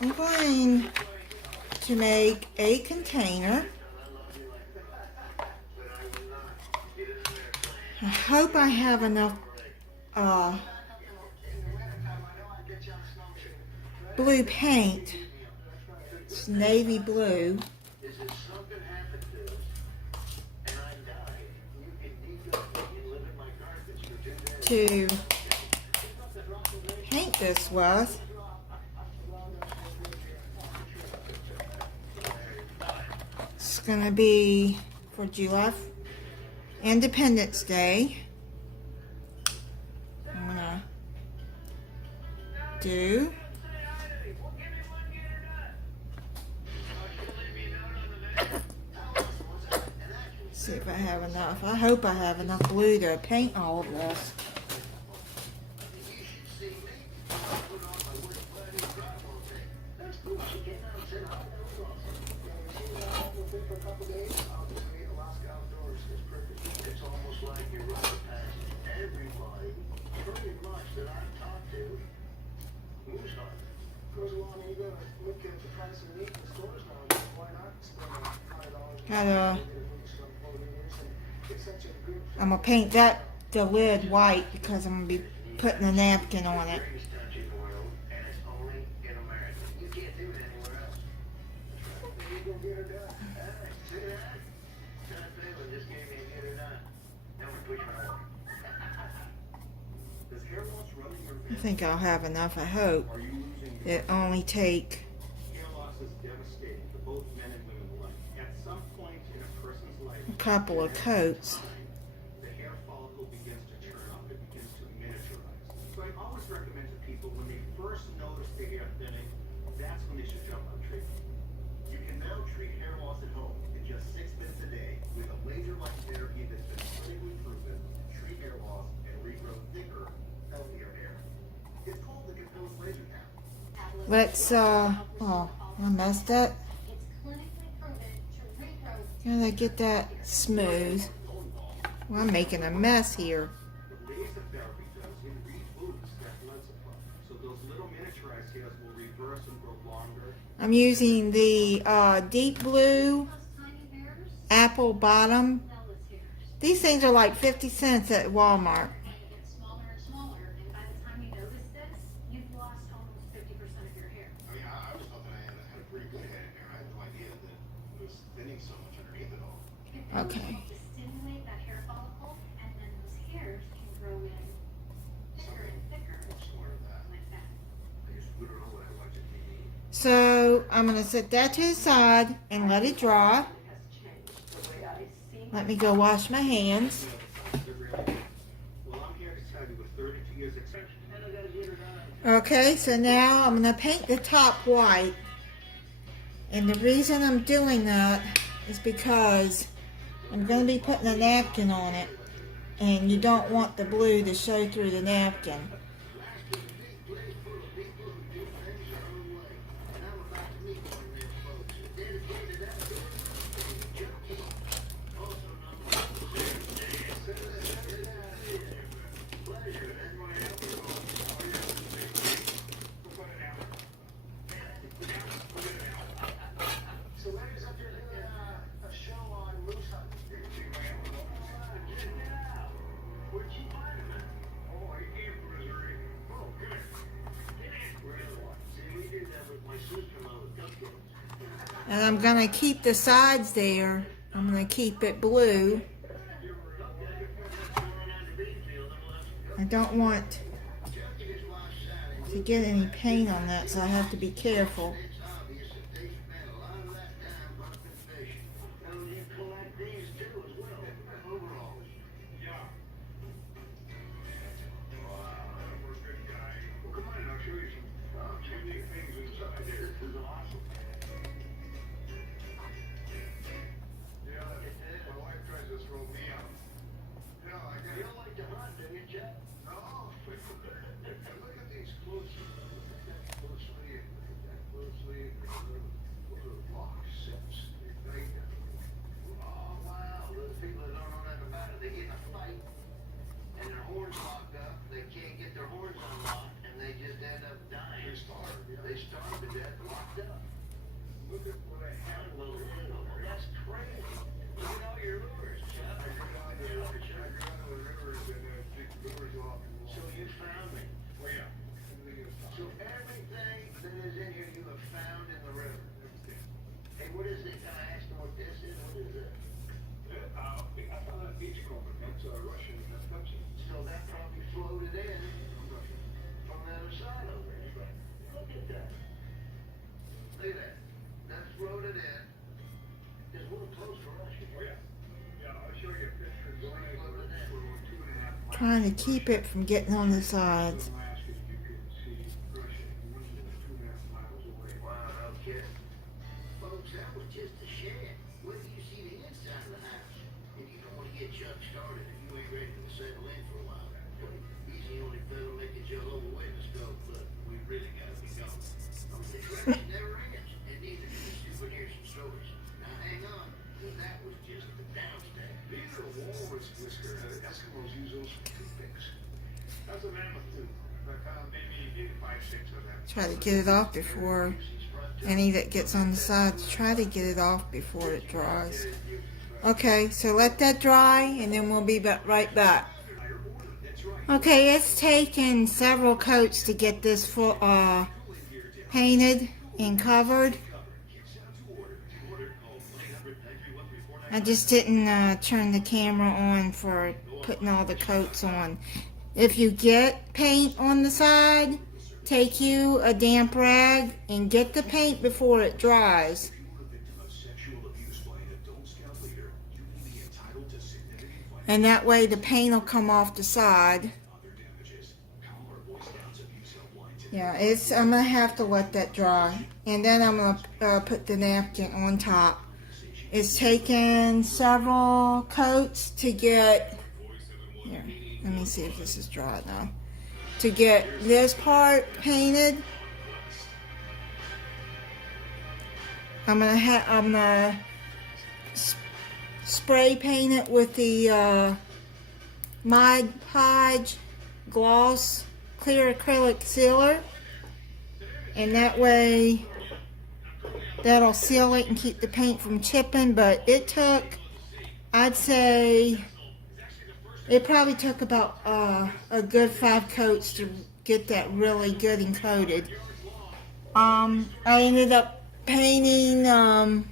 I'm going to make a container. I hope I have enough blue paint. It's navy blue. To paint this with. It's going to be for July Independence Day. I'm going to do see if I have enough. I hope I have enough blue to paint all of this. I'm gonna paint the lid white because I'm gonna be putting a napkin on it. I think I'll have enough, I hope. It only take a couple of coats. The hair follicle begins to turn up. It begins to miniaturize. So I always recommend to people when they first notice the hair thinning, that's when they should jump on treatment. You can now treat hair loss at home in just 6 minutes a day with a laser-like therapy that's been clinically proven to treat hair loss and regrow thicker, healthier hair. It's called the Capillus laser cap. Let's oh, I messed up. Gotta get that smooth. Well, I'm making a mess here. I'm using the deep blue apple bottom. These things are like 50 cents at Walmart. Okay. To stimulate that hair follicle, and then those hairs can grow in thicker and thicker, like that. So I'm going to set that to the side and let it dry. Let me go wash my hands. Okay, so now I'm going to paint the top white. And the reason I'm doing that is because I'm going to be putting a napkin on it, and you don't want the blue to show through the napkin. And I'm going to keep the sides there. I'm going to keep it blue. I don't want to get any paint on that, so I have to be careful. that locked up. Look at what I have. That's crazy. Look at all your lures, Chuck. I go down the rivers and take the lures off. So you found me. Oh, yeah. So everything that is in here you have found in the river. Hey, what is it? Can I ask them what this is? What is it? I found that beach comber. That's Russian. That's Pepsi. So that probably floated in from the other side over there. Look at that. Look at that. That's floated in. It's a little close for Russia. Oh, yeah. Yeah, I'll show you a picture. Going over for 2.5 miles. Trying to keep it from getting on the sides. Alaska, you can see Russia 2.5 miles away. Wow, okay. Folks, that was just a shed. Where do you see the inside of the house? If you don't want to get Chuck started, if you ain't ready to settle in for a while, he's the only fellow making Joe overweight us go, but we really gotta be going. I mean, the tradition never ends, and neither do the souvenirs and stories. Now hang on, because that was just the downstairs. These are walrus whiskers that Eskimos use those for toothpicks. That's a mammoth tooth. I found maybe 5, 6 of them. Try to get it off before any that gets on the sides. Try to get it off before it dries. Okay, so let that dry and then we'll be right back. Okay, it's taken several coats to get this painted and covered. I just didn't turn the camera on for putting all the coats on. If you get paint on the side, take you a damp rag and get the paint before it dries. And that way the paint will come off the side. Yeah, I'm going to have to let that dry. And then I'm going to put the napkin on top. It's taken several coats to get... Here, let me see if this is dry now. To get this part painted. I'm gonna spray paint it with the Mod Podge gloss clear acrylic sealer, and that way that'll seal it and keep the paint from chipping. But it took, I'd say, it probably took about a good 5 coats to get that really good and coated. I ended up painting, I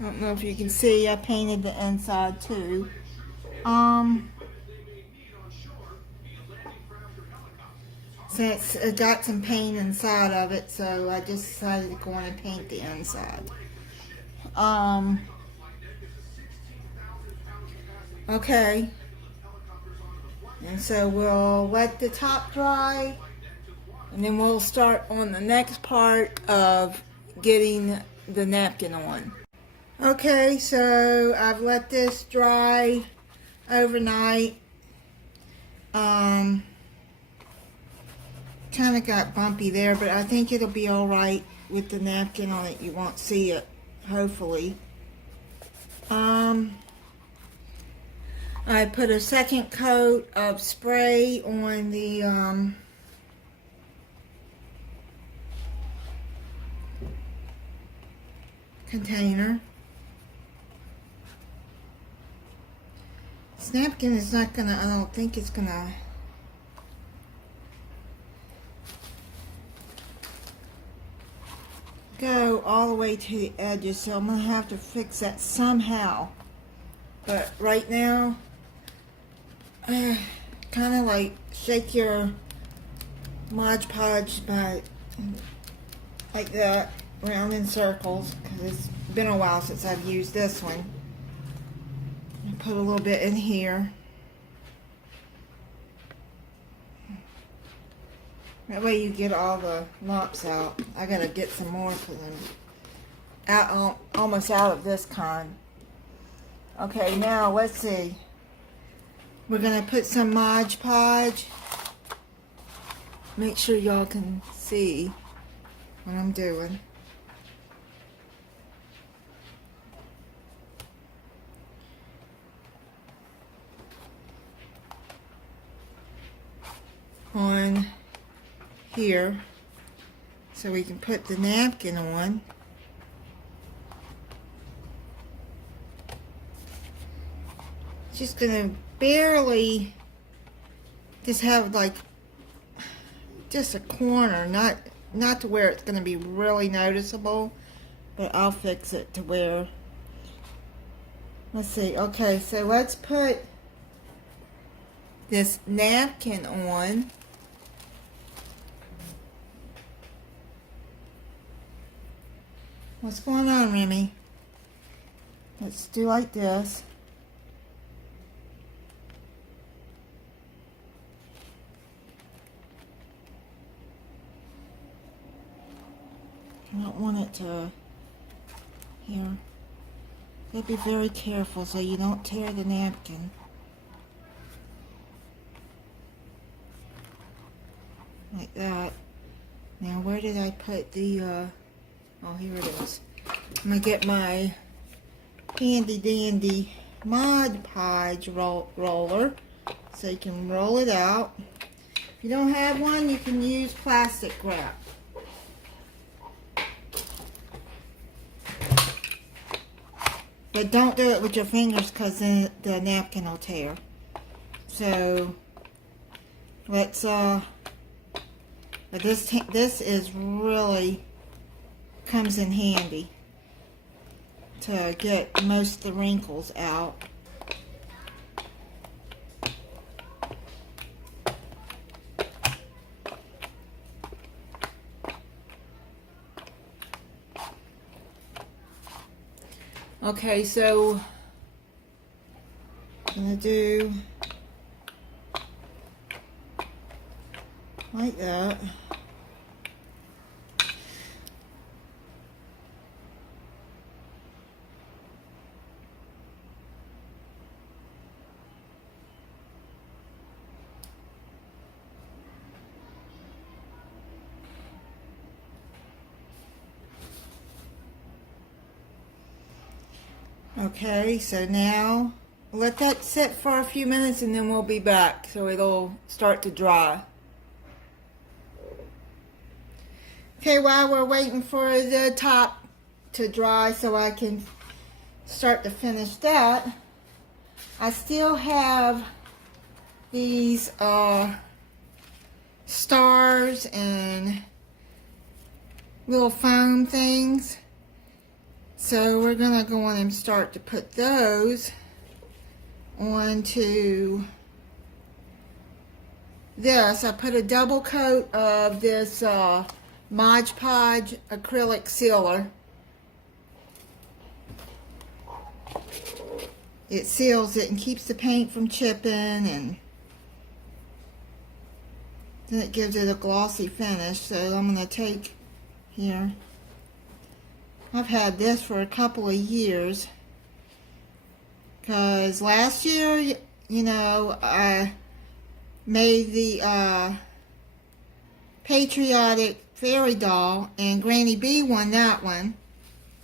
don't know if you can see, I painted the inside too. Since it got some paint inside of it, so I just decided to go on and paint the inside. Okay, and so we'll let the top dry, and then we'll start on the next part of getting the napkin on. Okay, so I've let this dry overnight. Kind of got bumpy there, but I think it'll be alright with the napkin on it. You won't see it, hopefully. I put a second coat of spray on the container. This napkin is not gonna, I don't think it's gonna go all the way to the edges, so I'm gonna have to fix that somehow. But right now, kind of like shake your Mod Podge by like that around in circles, because it's been a while since I've used this one. And put a little bit in here. That way you get all the lumps out. I gotta get some more because I'm almost out of this kind. Okay, now let's see. We're gonna put some Mod Podge. Make sure y'all can see what I'm doing. On here so we can put the napkin on. Just gonna barely just have like just a corner, not to where it's gonna be really noticeable, but I'll fix it to where, let's see. Okay, so let's put this napkin on. What's going on, Remy? Let's do like this. I don't want it to, here. You gotta be very careful so you don't tear the napkin. Like that. Now where did I put the, oh, here it is. I'm gonna get my handy dandy Mod Podge roller so you can roll it out. If you don't have one, you can use plastic wrap. But don't do it with your fingers because then the napkin will tear. So let's but this is really comes in handy to get most of the wrinkles out. Okay, so I'm gonna do like that. Okay, so now let that sit for a few minutes and then we'll be back so it'll start to dry. Okay, while we're waiting for the top to dry so I can start to finish that, I still have these stars and little foam things. So we're going to go on and start to put those onto this. I put a double coat of this Mod Podge acrylic sealer. It seals it and keeps the paint from chipping, and then it gives it a glossy finish. So I'm going to take here. I've had this for a couple of years because last year, you know, I made the Patriotic fairy doll and Granny B won that one,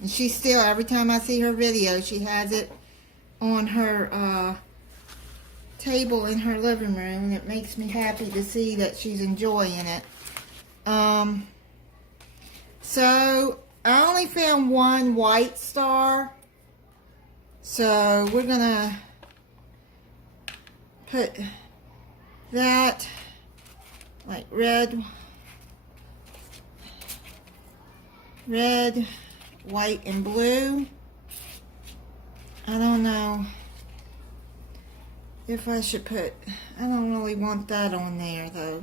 and she still, every time I see her video, she has it on her table in her living room, and it makes me happy to see that she's enjoying it. So I only found one white star, so we're gonna put that like red, white, and blue. I don't know if I should put, I don't really want that on there though.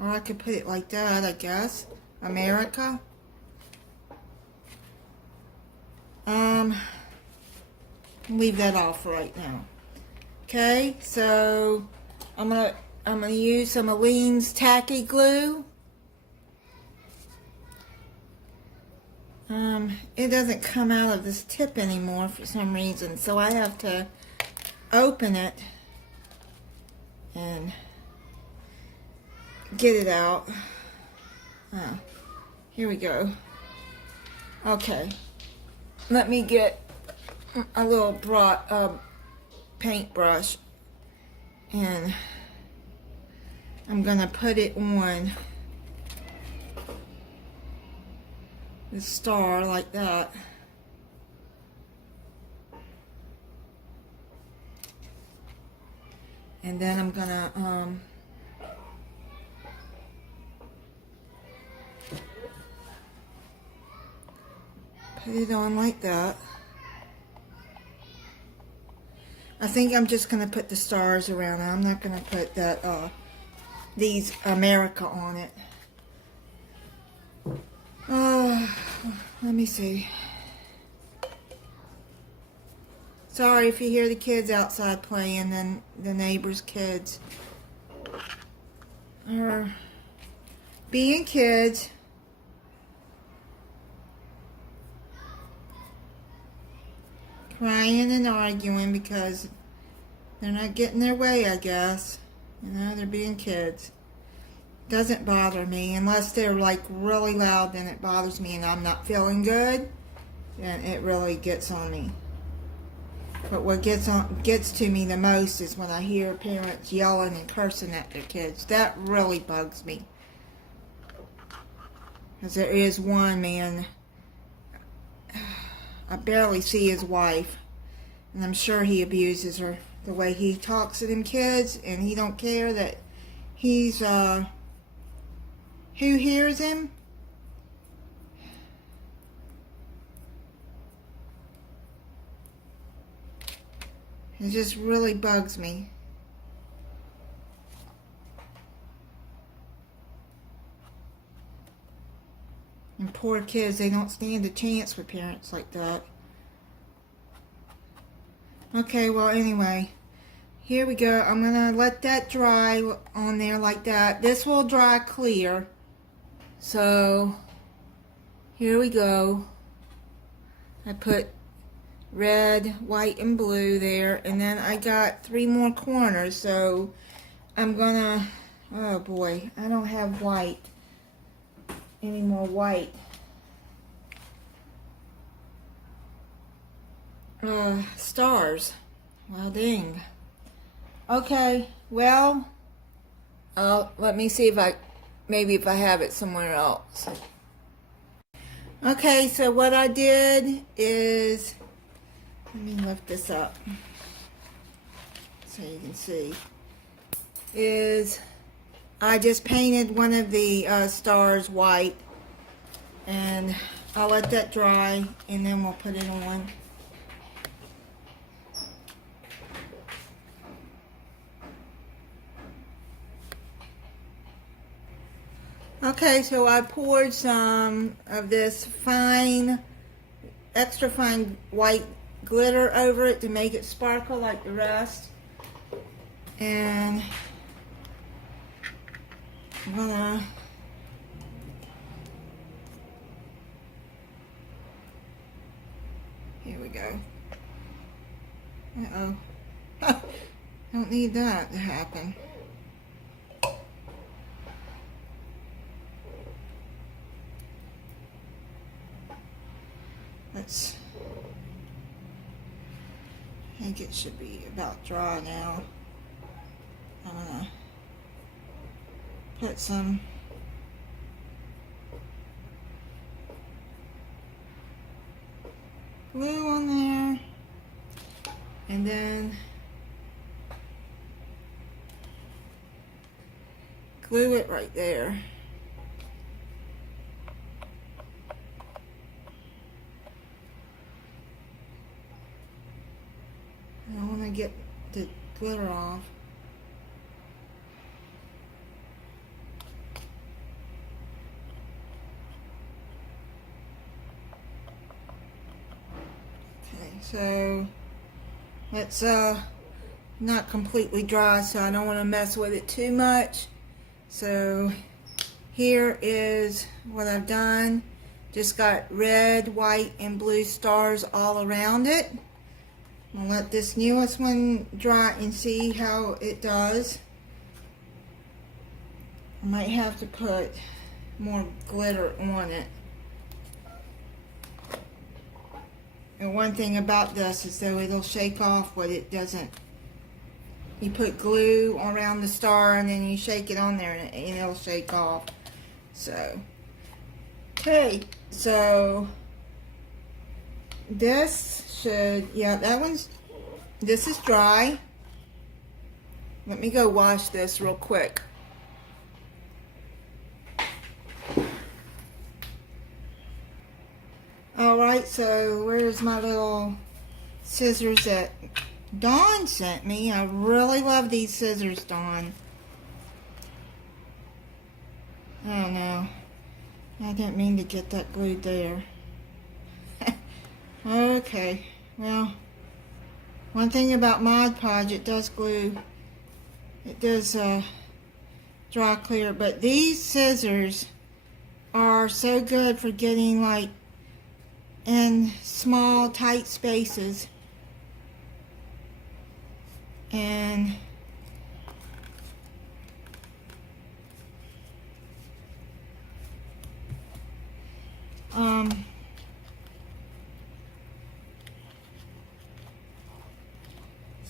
Or I could put it like that, I guess. America. Leave that off right now. Okay, so I'm gonna use some Aleene's tacky glue. It doesn't come out of this tip anymore for some reason, so I have to open it and get it out. Oh, here we go. Okay, let me get a little paintbrush and I'm gonna put it on the star like that. And then I'm gonna put it on like that. I think I'm just gonna put the stars around it. I'm not gonna put that these America on it. Let me see. Sorry if you hear the kids outside playing, and the neighbor's kids are being kids. Crying and arguing because they're not getting their way, I guess. You know, they're being kids. Doesn't bother me unless they're like really loud, then it bothers me and I'm not feeling good, then it really gets on me. But what gets to me the most is when I hear parents yelling and cursing at their kids. That really bugs me. Because there is one man, I barely see his wife, and I'm sure he abuses her. The way he talks to them kids, and he don't care that he's, who hears him? It just really bugs me. And poor kids, they don't stand a chance with parents like that. Okay, well anyway, here we go. I'm going to let that dry on there like that. This will dry clear. So, here we go. I put red, white, and blue there. And then I got 3 more corners. So, I'm going to, oh boy, I don't have white. Any more white. Stars. Well, dang. Okay, well, let me see if if I have it somewhere else. Okay, so what I did is, let me lift this up so you can see, is I just painted one of the stars white, and I'll let that dry and then we'll put it on. Okay, so I poured some of this fine, extra fine white glitter over it to make it sparkle like the rest. And I'm gonna here we go. Uh-oh. Don't need that to happen. I think it should be about dry now. I'm gonna put some glue on there, and then glue it right there. I want to get the glitter off. Okay, so it's not completely dry, so I don't want to mess with it too much. So here is what I've done. Just got red, white, and blue stars all around it. I'll let this newest one dry and see how it does. I might have to put more glitter on it. And one thing about this is though it'll shake off, but it doesn't You put glue around the star and then you shake it on there and it'll shake off. So, okay, so this should, yeah, this is dry. Let me go wash this real quick. Alright, so where's my little scissors that Dawn sent me? I really love these scissors, Dawn. Oh no, I didn't mean to get that glued there. Okay, well, one thing about Mod Podge, it does glue. It does dry clear, but these scissors are so good for getting like in small tight spaces. And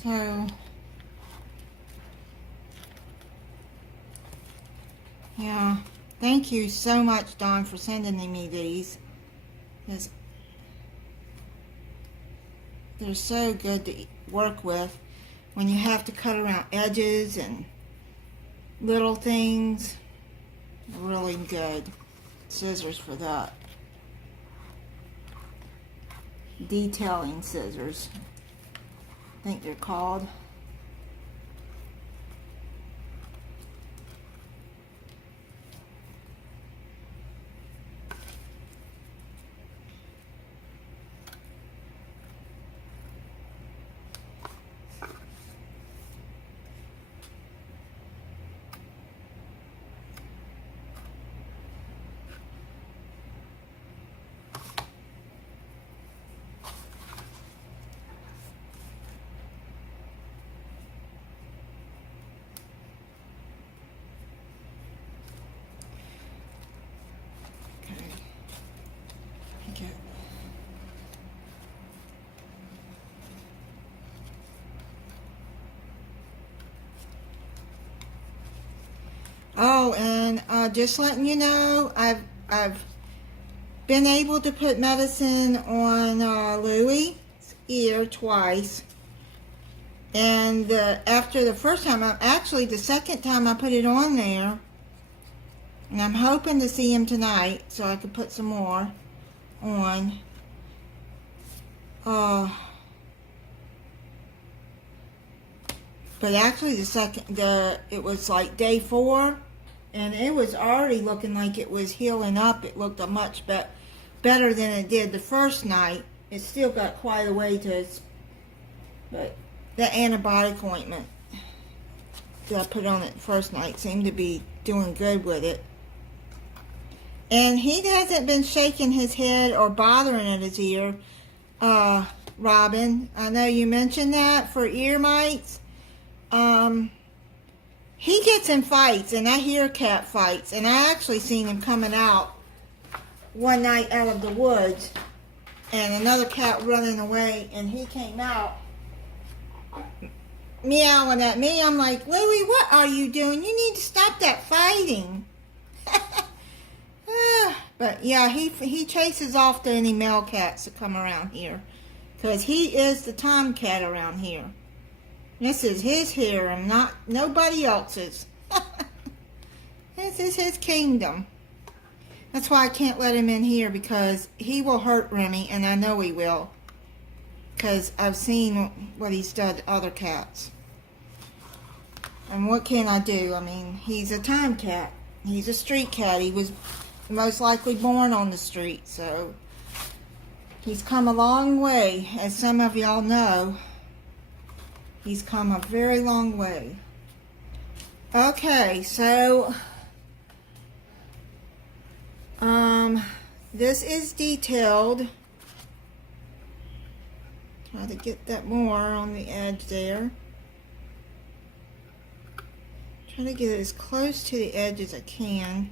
so yeah, thank you so much, Dawn, for sending me these. Because they're so good to work with when you have to cut around edges and little things. Really good scissors for that. Detailing scissors, I think they're called. Oh, and just letting you know, I've been able to put medicine on Louie's ear twice. And after the first time, actually the second time I put it on there, and I'm hoping to see him tonight so I could put some more on. But actually it was like day 4, and it was already looking like it was healing up. It looked much better than it did the first night. It still got quite a way to, but the antibiotic ointment that I put on it the first night seemed to be doing good with it. And he hasn't been shaking his head or bothering at his ear. Robin, I know you mentioned that for ear mites. He gets in fights, and I hear cat fights, and I actually seen him coming out one night out of the woods, and another cat running away, and he came out meowing at me. I'm like, Louie, what are you doing? You need to stop that fighting. But yeah, he chases off any male cats that come around here, because he is the tomcat around here. This is his harem, not nobody else's. This is his kingdom. That's why I can't let him in here, because he will hurt Remy, and I know he will. Because I've seen what he's done to other cats. And what can I do? I mean, he's a tomcat. He's a street cat. He was most likely born on the street, so he's come a long way, as some of y'all know. He's come a very long way. Okay, so this is detailed. Try to get that more on the edge there. Try to get it as close to the edge as I can.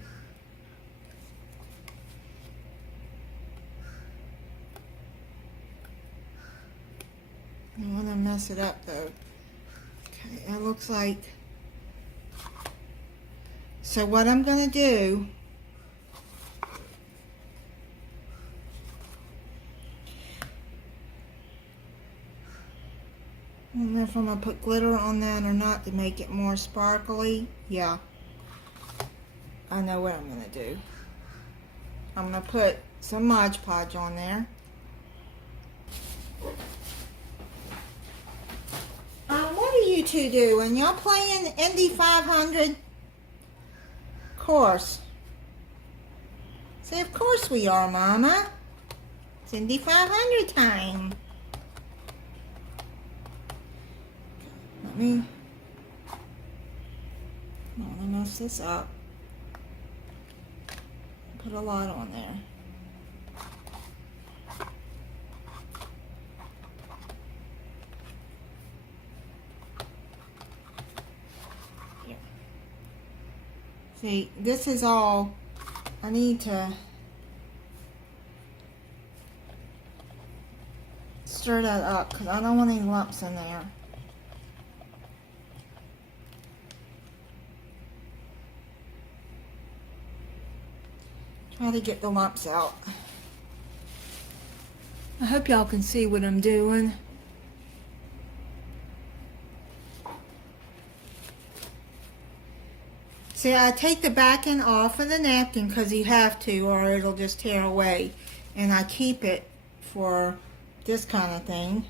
I don't want to mess it up though. Okay. It looks like. So what I'm going to do, I don't know if I'm going to put glitter on that or not to make it more sparkly. Yeah. I know what I'm going to do. I'm going to put some Mod Podge on there. What are you two doing? Y'all playing Indy 500? Of course. Say, of course we are, Mama. It's Indy 500 time. Let me mess this up. Put a lot on there. Here. See, this is all I need to stir that up because I don't want any lumps in there. Try to get the lumps out. I hope y'all can see what I'm doing. See, I take the backing off of the napkin because you have to or it'll just tear away. And I keep it for this kind of thing.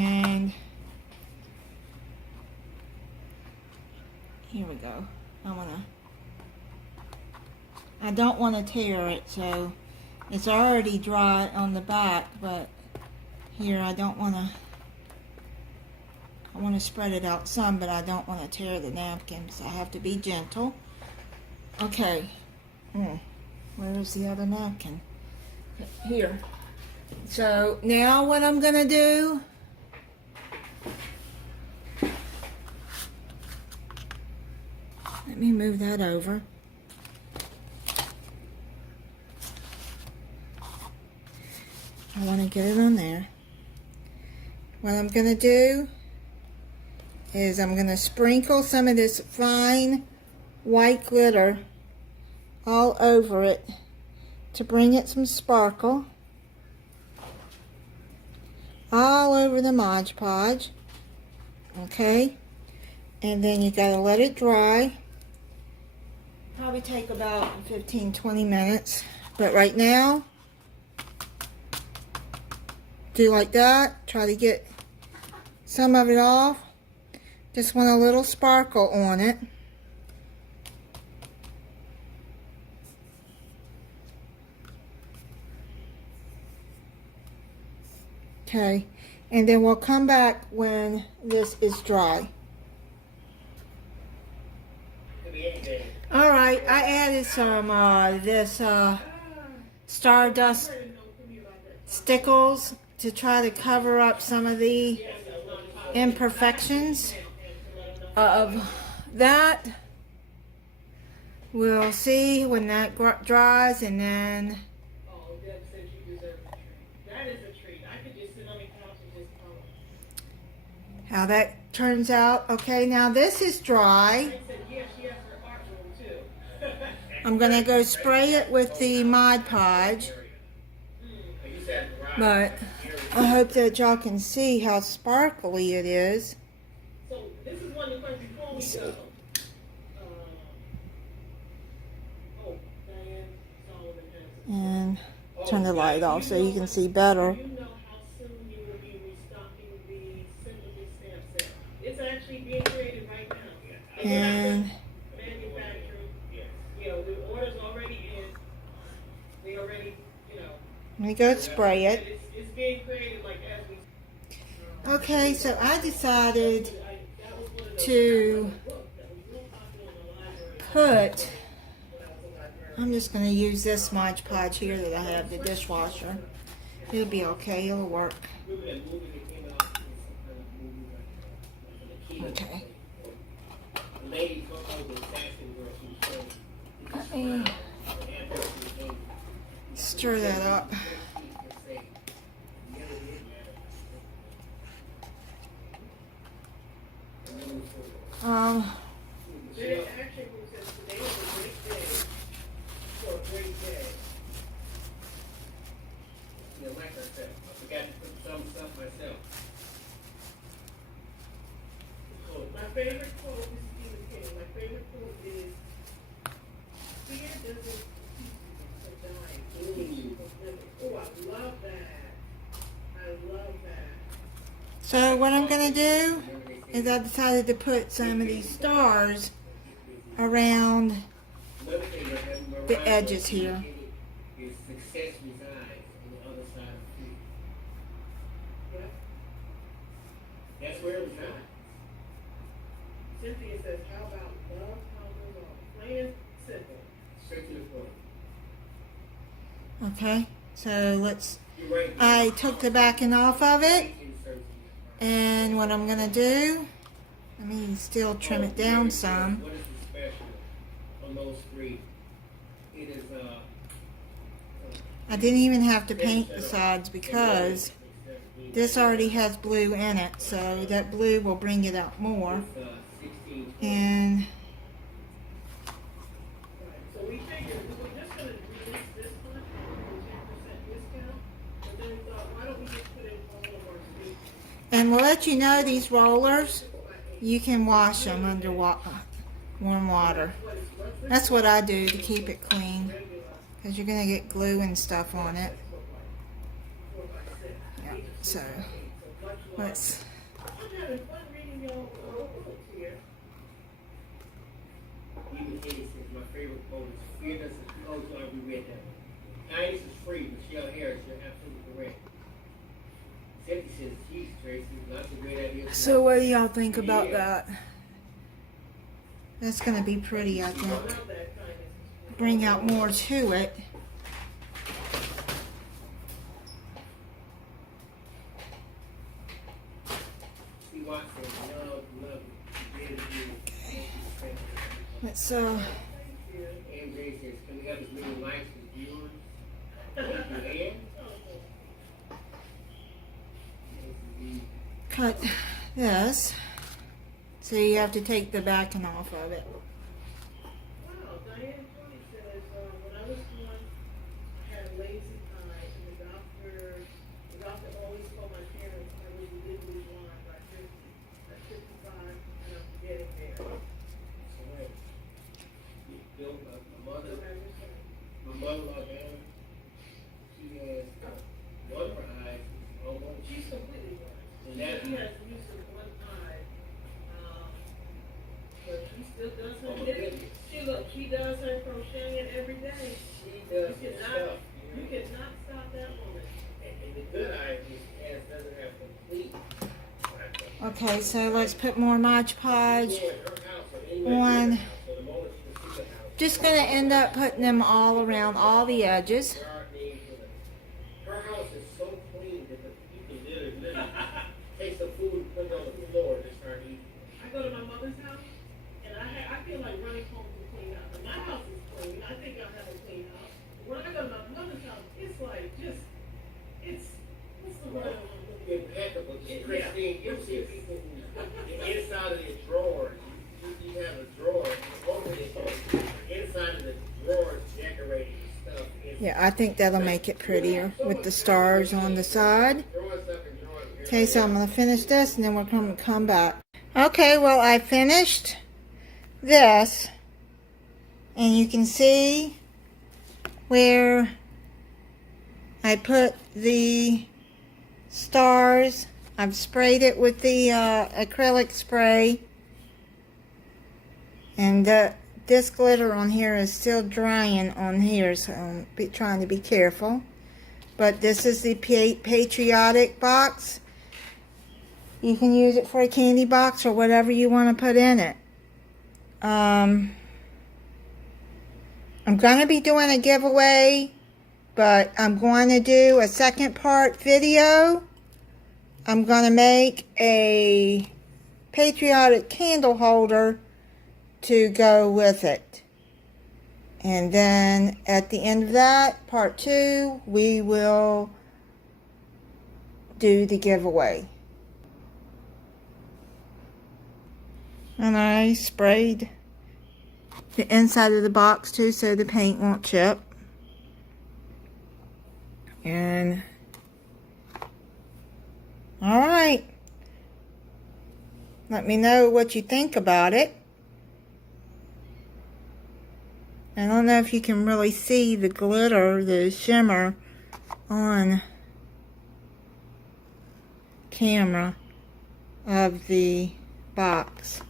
And here we go. I don't want to tear it, so it's already dry on the back, but here I want to spread it out some, but I don't want to tear the napkin, so I have to be gentle. Okay. Where is the other napkin? Here. So now what I'm going to do, let me move that over. I want to get it on there. What I'm going to do is I'm going to sprinkle some of this fine white glitter all over it to bring it some sparkle. All over the Mod Podge. Okay? And then you got to let it dry. Probably take about 15-20 minutes. But right now, do like that. Try to get some of it off. Just want a little sparkle on it. Okay, and then we'll come back when this is dry. Alright, I added some this Stardust stickles to try to cover up some of the imperfections of that. We'll see when that dries, and then how that turns out. Okay, now this is dry. I'm going to go spray it with the Mod Podge. But I hope that y'all can see how sparkly it is. So this is one of the questions before we go. Diane Solomon has. And turn the light off so you can see better. Do you know how soon you will be restocking the sympathy stamp set? It's actually being created right now. And Manufacturing. You know, the order's already in. They already, you know. let me go spray it. It's being created like as we. Okay, so I decided to put, I'm just going to use this Mod Podge here that I have, the dishwasher. It'll be okay, it'll work. Okay. The lady told the assassin girl she was showing. Let me stir that up. They actually said today was a great day for a great day. Yeah, like I said, I forgot to put some stuff myself. My favorite quote is Stephen King. My favorite quote is, fear doesn't teach you to die. It teaches you to live. Oh, I love that. I love that. So what I'm going to do is I decided to put some of these stars around the edges here. Is success resides on the other side of fear. Yeah. That's where it resides. Cynthia says, how about love conquers all? Plain and simple. Straight to the point. Okay, so let's, You're right. I took the backing off of it, and what I'm going to do, let me still trim it down some. What is the special on those three? It is, I didn't even have to paint the sides because this already has blue in it, so that blue will bring it out more. 16. And So we figured we were just going to release this one for 10% discount, but then we thought, why don't we just put in all of our street? we'll let you know these rollers, you can wash them under warm water. That's what I do to keep it clean, because you're going to get glue and stuff on it. Yeah, so let's, I'm having fun reading your quotes here. Even Katie says my favorite quote is, fear doesn't, oh, so I reread that. Kindness is free, Michelle Harris, you're absolutely correct. Cynthia says, geez, Tracy, that's a great idea. so what do y'all think about that? That's going to be pretty, I think. Bring out more to it. See what says, love, Let's MJ says, can we have as many likes as viewers? cut this. So you have to take the backing off of it. Wow, Diane Tony says, when I was born, I had a lazy eye, and the doctor always told my parents I was legally blind by 50. At 55, and I'm getting there. So wait, my mother, Alabama, she has one of her eyes, almost. She's completely blind. And that she has use of one eye. But she still does her knitting. She does her crocheting every day. She does you cannot stop that woman. And the good eye is doesn't have complete. Okay, so let's put more Mod Podge on. Just going to end up putting them all around all the edges. Her house is so clean that the people literally take some food and put it on the floor and just start eating. I go to my mother's house, and I feel like running home to clean up. And my house is clean. I think I'll have a clean house. When I go to my mother's house, it's like just, what's the word? Impeccable. Christine, you see people who, the inside of the drawer, you have a drawer, open it, inside of the drawer is decorated and stuff. Yeah, I think that'll make it prettier with the stars on the side. Okay, so I'm going to finish this and then we're going to come back. Okay, well I finished this and you can see where I put the stars. I've sprayed it with the acrylic spray, and this glitter on here is still drying on here, so I'm trying to be careful. But this is the Patriotic box. You can use it for a candy box or whatever you want to put in it. I'm going to be doing a giveaway, but I'm going to do a second part video. I'm going to make a Patriotic candle holder to go with it. And then at the end of that, part 2, we will do the giveaway. And I sprayed the inside of the box too so the paint won't chip. And alright. Let me know what you think about it. I don't know if you can really see the glitter, the shimmer on camera of the box.